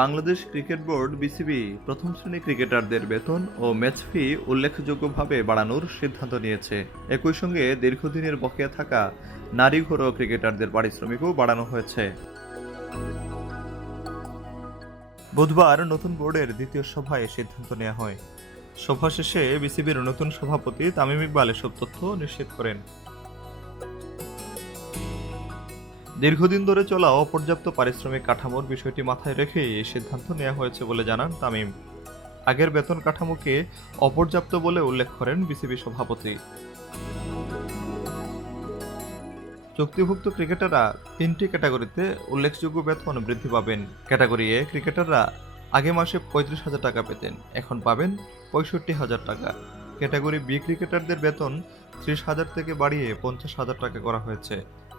Bangladesh cricket board BCB প্রথম শ্রেণী ক্রিকেটারদের বেতন ও ম্যাচ ফি উল্লেখযোগ্যভাবে বাড়ানোর সিদ্ধান্ত নিয়েছে। একই সঙ্গে দীর্ঘদিনের বকেয়া থাকা নারী ঘরোয়া ক্রিকেটারদের পারিশ্রমিকও বাড়ানো হয়েছে। বুধবার নতুন বোর্ডের দ্বিতীয় সভায় সিদ্ধান্ত নেওয়া হয়। সভা শেষে বিসিবির নতুন সভাপতি তামিম ইকবাল এসব তথ্য নিশ্চিত করেন। দীর্ঘদিন ধরে চলা অপর্যাপ্ত পারিশ্রমিক কাঠামোর বিষয়টি মাথায় রেখেই এই সিদ্ধান্ত নেওয়া হয়েছে বলে জানান তামিম। আগের বেতন কাঠামোকে অপর্যাপ্ত বলে উল্লেখ করেন বিসিবি সভাপতি। চুক্তিভুক্ত ক্রিকেটাররা ৩টি ক্যাটাগরিতে উল্লেখযোগ্য বেতন বৃদ্ধি পাবেন। ক্যাটাগরি এ ক্রিকেটাররা আগে মাসে ৩৫,০০০ টাকা পেতেন, এখন পাবেন ৬৫,০০০ টাকা। ক্যাটাগরি বি ক্রিকেটারদের বেতন ৩০,০০০ থেকে বাড়িয়ে ৫০,০০০ টাকা করা হয়েছে।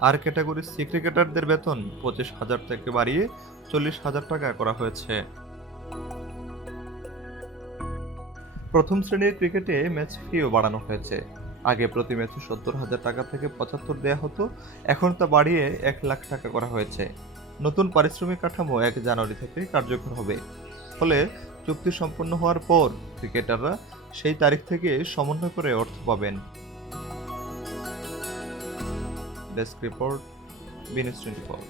আর ক্যাটাগরি সি ক্রিকেটারদের বেতন ২৫,০০০ থেকে বাড়িয়ে ৪০,০০০ টাকা করা হয়েছে। প্রথম শ্রেণীর ক্রিকেটে ম্যাচ ফিও বাড়ানো হয়েছে। আগে প্রতি ম্যাচে ৭০,০০০ টাকা থেকে ৭৫ দেয়া হতো, এখন তা বাড়িয়ে ১,০০,০০০ টাকা করা হয়েছে। নতুন পারিশ্রমিক কাঠামো ১ জানুয়ারি থেকে কার্যকর হবে। ফলে চুক্তি সম্পন্ন হওয়ার পর ক্রিকেটাররা সেই তারিখ থেকে সমন্বয় করে অর্থ পাবেন। Desk report, B News 24।